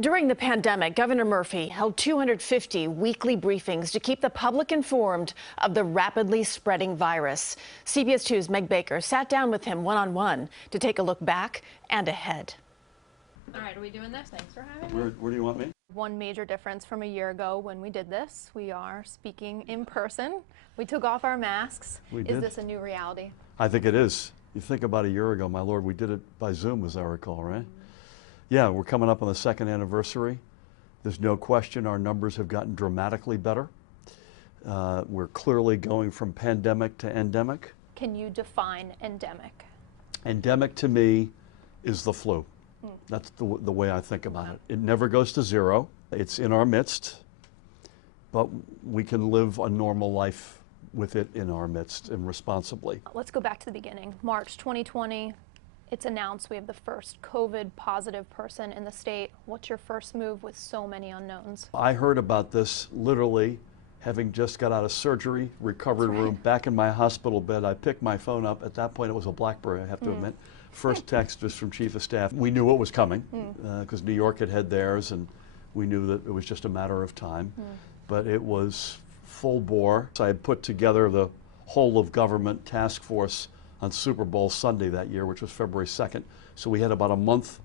During the pandemic, Governor Murphy held 250 weekly briefings to keep the public informed of the rapidly spreading virus. CBS2's Meg Baker sat down with him one-on-one to take a look back and ahead. All right, are we doing this? Thanks for having me. Where do you want me? One major difference from a year ago when we did this, we are speaking in person. We took off our masks. Is this a new reality? I think it is. You think about a year ago, my Lord, we did it by Zoom, as I recall, right? Yeah, we're coming up on the second anniversary. There's no question our numbers have gotten dramatically better. We're clearly going from pandemic to endemic. Can you define endemic? Endemic to me is the flu. That's the way I think about it. It never goes to zero. It's in our midst, but we can live a normal life with it in our midst and responsibly. Let's go back to the beginning. March 2020, it's announced we have the first COVID positive person in the state. What's your first move with so many unknowns? I heard about this literally having just got out of surgery, recovery room, back in my hospital bed. I picked my phone up. At that point, it was a BlackBerry, I have to admit. First text was from Chief of Staff. We knew it was coming because New York had theirs, and we knew that it was just a matter of time. But it was full bore. So I had put together the whole of government task force on Super Bowl Sunday that year, which was February 2nd. So we had about a month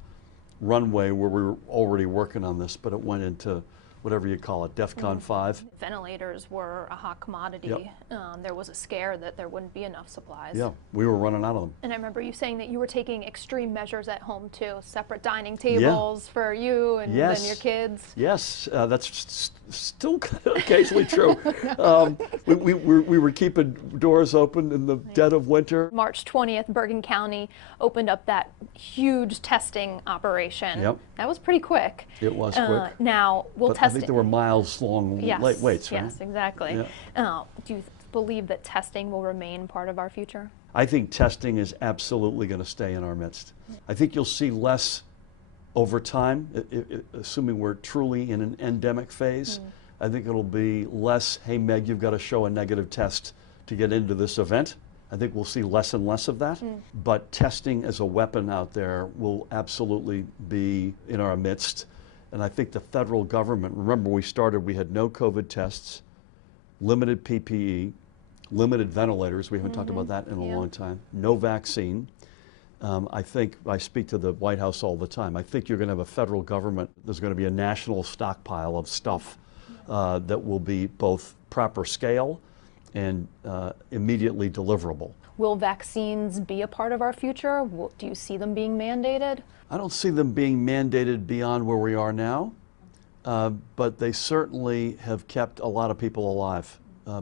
runway where we were already working on this, but it went into whatever you call it, DEFCON 5. Ventilators were a hot commodity. Yep. There was a scare that there wouldn't be enough supplies. Yeah, we were running out of them. And I remember you saying that you were taking extreme measures at home too, separate dining tables for you and then your kids. Yes, that's still occasionally true. We were keeping doors open in the dead of winter. March 20th, Bergen County opened up that huge testing operation. Yep. That was pretty quick. It was quick. Now, we'll test I think there were miles-long waits, right? Yes, exactly. Yeah. Do you believe that testing will remain part of our future? I think testing is absolutely going to stay in our midst. I think you'll see less over time, assuming we're truly in an endemic phase. I think it'll be less, hey Meg, you've got to show a negative test to get into this event. I think we'll see less and less of that. But testing as a weapon out there will absolutely be in our midst. And I think the federal government, remember we had no COVID tests, limited PPE, limited ventilators, we haven't talked about that in a long time, no vaccine. I think, I speak to the White House all the time, I think you're going to have a federal government, there's going to be a national stockpile of stuff that will be both proper scale and immediately deliverable. Will vaccines be a part of our future? Do you see them being mandated? I don't see them being mandated beyond where we are now, but they certainly have kept a lot of people alive,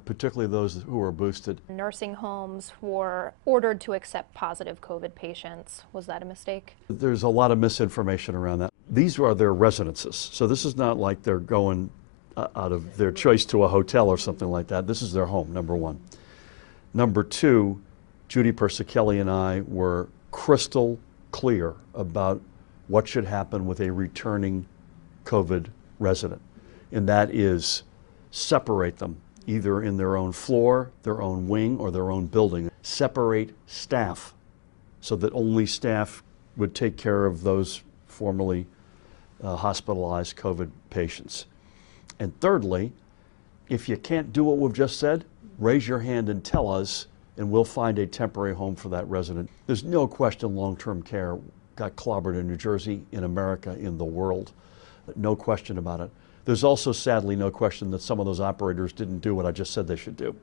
particularly those who are boosted. Nursing homes were ordered to accept positive COVID patients. Was that a mistake? There's a lot of misinformation around that. These are their residences, so this is not like they're going out of their choice to a hotel or something like that. This is their home, number one. Number two, Judy Persicelli and I were crystal clear about what should happen with a returning COVID resident, and that is separate them either in their own floor, their own wing, or their own building. Separate staff so that only staff would take care of those formerly hospitalized COVID patients. And thirdly, if you can't do what we've just said, raise your hand and tell us, and we'll find a temporary home for that resident. There's no question long-term care got clobbered in New Jersey, in America, in the world. No question about it. There's also, sadly, no question that some of those operators didn't do what I just said they should do.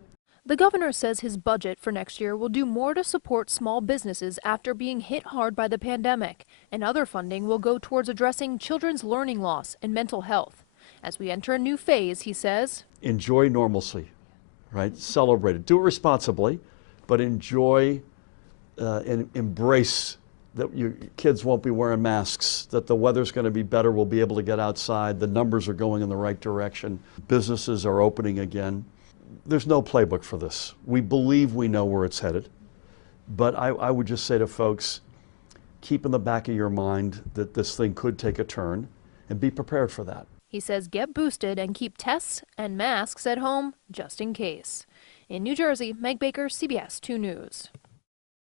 The governor says his budget for next year will do more to support small businesses after being hit hard by the pandemic, and other funding will go towards addressing children's learning loss and mental health. As we enter a new phase, he says, enjoy normalcy, right? Celebrate it. Do it responsibly, but enjoy and embrace that your kids won't be wearing masks, that the weather's going to be better, we'll be able to get outside, the numbers are going in the right direction, businesses are opening again. There's no playbook for this. We believe we know where it's headed, but I would just say to folks, keep in the back of your mind that this thing could take a turn and be prepared for that. He says get boosted and keep tests and masks at home just in case. In New Jersey, Meg Baker, CBS 2 News.